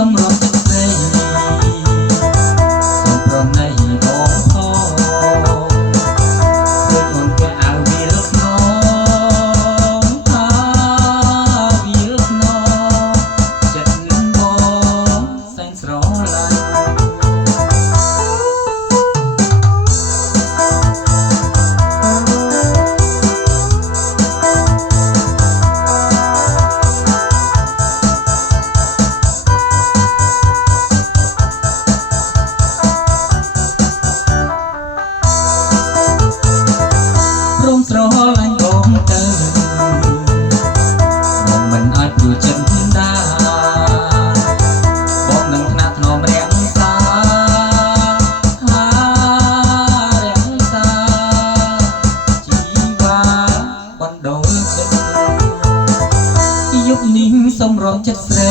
សំរងចិត្តស្រីសូមប្រណីបងផងដូចអូនគេអាវវាលខ្នងអាវាលខ្នងចិត្តនឹងបងសែនស្រឡាញ់ស្រឡាញ់បងទៅបងមិនអាចយល់ចិត្តដែរបងនឹងថ្នាក់ថ្នមរាំងសារាំងសាជីវ៉ាបណ្ដូលចិត្តយុគនេះសំរងចិត្តស្រី